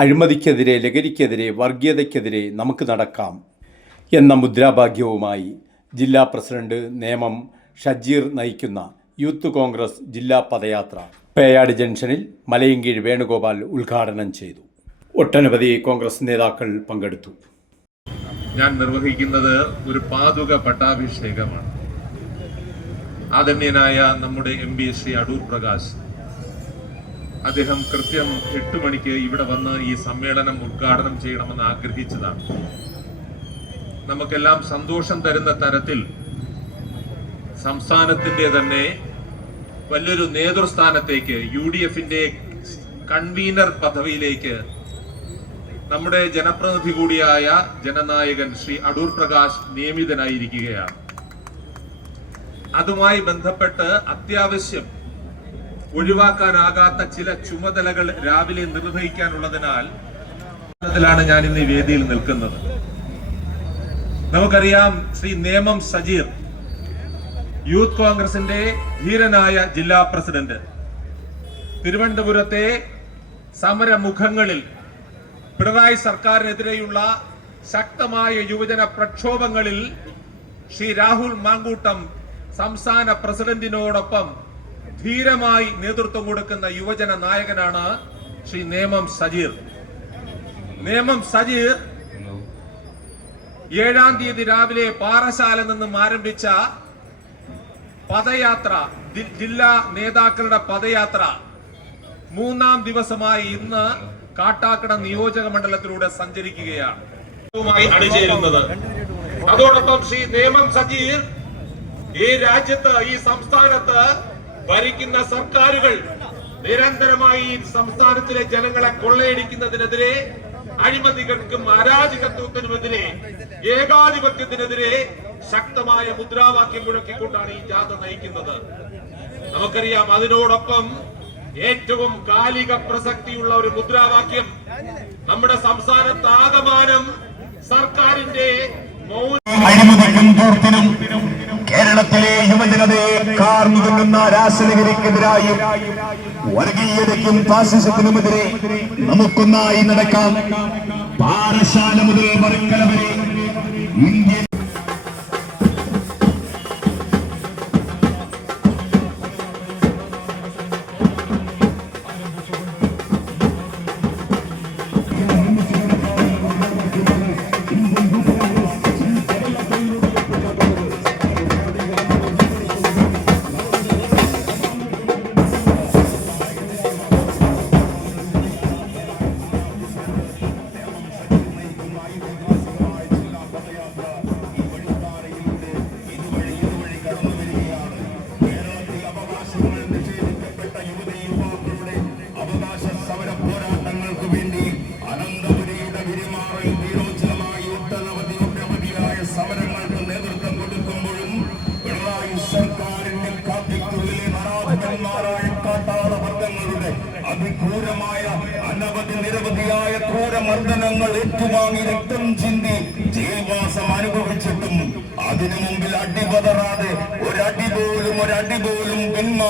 അഴിമതിക്കെതിരെ ലഹരിക്കെതിരെ വർഗീയതയ്ക്കെതിരെ നമുക്ക് നടക്കാം എന്ന മുദ്രാവാക്യവുമായി ജില്ലാ പ്രസിഡന്റ് നേമം ഷജീർ നയിക്കുന്ന യൂത്ത് കോൺഗ്രസ് ജില്ലാ പദയാത്ര പേയാട് ജംഗ്ഷനിൽ മലയങ്കീഴ് വേണുഗോപാൽ ഉദ്ഘാടനം ചെയ്തു. ഒട്ടനവധി കോൺഗ്രസ് നേതാക്കൾ പങ്കെടുത്തു. ഞാൻ നിർവഹിക്കുന്നത് ഒരു പാതുക പട്ടാഭിഷേകമാണ്. ആദരണീയനായ നമ്മുടെ M B S C Adoor Prakash അദ്ദേഹം കൃത്യം എട്ട് മണിക്ക് ഇവിടെ വന്ന് ഈ സമ്മേളനം ഉദ്ഘാടനം ചെയ്യണമെന്ന് ആഗ്രഹിച്ചതാണ്. നമുക്കെല്ലാം സന്തോഷം തരുന്ന തരത്തിൽ സംസ്ഥാനത്തിന്റെ തന്നെ വലിയൊരു നേതൃസ്ഥാനത്തേക്ക് യു ഡി എഫിന്റെ കൺവീനർ പദവിയിലേക്ക് നമ്മുടെ ജനപ്രതിനിധി കൂടിയായ ജനനായകൻ ശ്രീ അടൂർ പ്രകാശ് നിയമിതനായിരിക്കുകയാണ്. അതുമായി ബന്ധപ്പെട്ട് അത്യാവശ്യം ഒഴിവാക്കാനാകാത്ത ചില ചുമതലകൾ രാവിലെ നിർവഹിക്കാനുള്ളതിനാൽ ാണ് ഞാൻ ഇന്ന് ഈ വേദിയിൽ നിൽക്കുന്നത്. നമുക്കറിയാം ശ്രീ നേമം സജീർ യൂത്ത് കോൺഗ്രസിന്റെ ധീരനായ ജില്ലാ പ്രസിഡന്റ്. തിരുവനന്തപുരത്തെ സമരമുഖങ്ങളിൽ പിണറായി സർക്കാരിനെതിരെയുള്ള ശക്തമായ യുവജന പ്രക്ഷോഭങ്ങളിൽ ശ്രീ രാഹുൽ മാങ്കൂട്ടം സംസ്ഥാന പ്രസിഡന്റിനോടൊപ്പം ധീരമായി നേതൃത്വം കൊടുക്കുന്ന യുവജന നായകനാണ് ശ്രീ നേമം സജീർ. നേമം സജീർ ഏഴാം തീയതി രാവിലെ പാറശാല നിന്നും ആരംഭിച്ച പദയാത്ര ജില്ലാ നേതാക്കളുടെ പദയാത്ര. മൂന്നാം ദിവസമായി ഇന്ന് കാട്ടാക്കട നിയോജക മണ്ഡലത്തിലൂടെ സഞ്ചരിക്കുകയാണ്. അണിചേരുന്നത്. അതോടൊപ്പം ശ്രീ നേമം സജീർ ഈ രാജ്യത്ത് ഈ സംസ്ഥാനത്ത് ഭരിക്കുന്ന സർക്കാരുകൾ നിരന്തരമായി സംസ്ഥാനത്തിലെ ജനങ്ങളെ കൊള്ളയടിക്കുന്നതിനെതിരെ അഴിമതികൾക്കും അരാജകത്വത്തിനുമെതിരെ ഏകാധിപത്യത്തിനെതിരെ ശക്തമായ മുദ്രാവാക്യം മുഴക്കിക്കൊണ്ടാണ് ഈ ജാഥ നയിക്കുന്നത്. നമുക്കറിയാം അതിനോടൊപ്പം ഏറ്റവും കാലിക പ്രസക്തിയുള്ള ഒരു മുദ്രാവാക്യം നമ്മുടെ സംസ്ഥാനത്ത് ആകമാനം സർക്കാരിന്റെ മൗന അഴിമതിക്കും കേരളത്തിലെ യുവജനതയെ കാർന്നു തിന്നുന്ന രാസലഹരിക്കെതിരായും വർഗീയതയ്ക്കും ഫാസിസത്തിനുമെതിരെ നമുക്കൊന്നായി നടക്കാം. അതിക്രൂരമായ അനവധി നിരവധിയായ ക്രൂരമർദ്ദനങ്ങൾ ഏറ്റുവാങ്ങി രക്തം ചിന്തി ജയിൽവാസം അനുഭവിച്ചിട്ടും അതിനു മുമ്പിൽ അടിപതറാതെ ഒരടി പോലും ഒരടി പോലും പിന്മാ